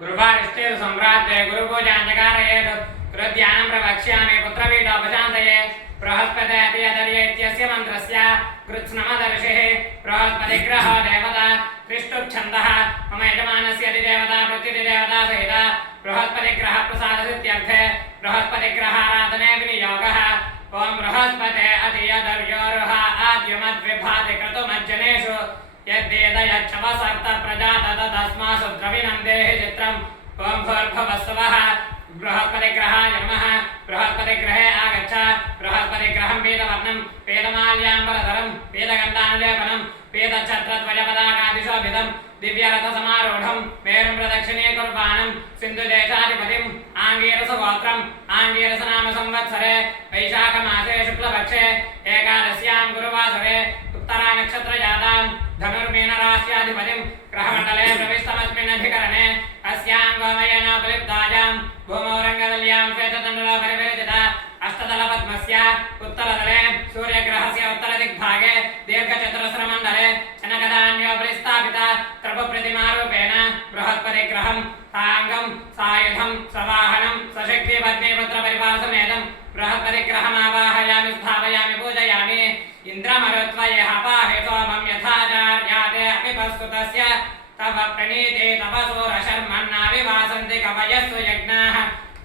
गुरुवारिष्ठेषु सम्राज्ये गुरुपूजाञ्चकारयेत् गुरुध्यानं प्रवक्ष्यामि पुत्रपीठोपशान्तये बृहस्पते अतियदर्य इत्यस्य मन्त्रस्य कृत्स्नमदर्शिः बृहस्पतिग्रहो देवता त्रिष्टुच्छन्दः मम यजमानस्य अधिदेवता प्रत्यधिदेवता सहिता बृहस्पतिग्रह प्रसादसिद्ध्यर्थे बृहस्पतिग्रहाराधने विनियोगः ओं बृहस्पते अतियदर्योरुह आद्यमद्विभाति क्रतुमज्जनेषु यद्वेदयच्छवसर्त प्रजातत तस्मासु द्रविनन्देहि चित्रम् ओं भूर्भुवस्सुवः बृहस्पतिग्रहाय नमः बृहस्पतिग्रहे आगच्छ बृहस्पतिग्रहं वेदवर्णं वेदमाल्याम्बरधरं वेदगन्धानुलेपनं वेदच्छत्रद्वयपदाकादिशोभितं दिव्यरथसमारूढं मेरुं प्रदक्षिणीकुर्वाणं सिन्धुदेशाधिपतिम् आङ्गीरसगोत्रम् आङ्गीरसनाम संवत्सरे वैशाखमासे शुक्लपक्षे एकादश्यां गुरुवासरे उत्तरानक्षत्रजातां धनुर्मीनराश्याधिपतिं ग्रहमण्डले प्रविष्टमस्मिन्नधिकरणे अस्यां गोमयेनोपलिप्तायां भूमौ रङ्गवल्ल्यां श्वेततण्डुलपरिविरचिता अष्टदलपद्मस्य उत्तरतले सूर्यग्रहस्य उत्तरदिग्भागे दीर्घचतुरस्रमण्डले चनकदान्योपरिस्थापिता त्रपप्रतिमारूपेण बृहस्पतिग्रहं साङ्गं सायुधं सवाहनं सशक्तिपत्नीपुत्रपरिवारसमेतं बृहस्पतिग्रहमावाहयामि स्थापयामि पूजयामि इन्द्रमरुत्वयः पाहि सोमं यथाचार्याते अपिपस्तुतस्य तव प्रणीते तपसूरशर्मन्नाविवासन्ति कवयस्व यज्ञाः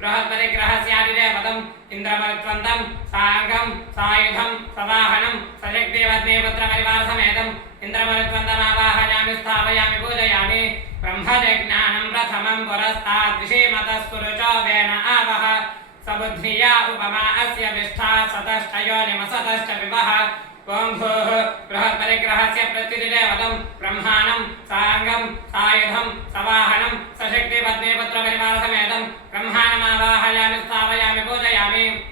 बृहस्पतिग्रहस्यादिदेवतम् इन्द्रमरुत्वन्तं साङ्गं सायुधं सवाहनं सशक्तिपत्नीपुत्रपरिवारसमेतम् इन्द्रमरुत्वन्तमावाहयामि स्थापयामि पूजयामि ब्रह्मजज्ञानं प्रथमं पुरस्ताद्विषीमतस्पुरुषो वेन आवह सबुद्धिया उपमा अस्य विष्ठा सतश्चयोनिमसतश्च विवह ओं भूः बृहस्पतिग्रहस्य प्रत्युतिदेवतं ब्रह्माणं साङ्गं सायुधं सवाहनं सशक्तिपत्नीपुत्रपरिवारसमेतं ब्रह्म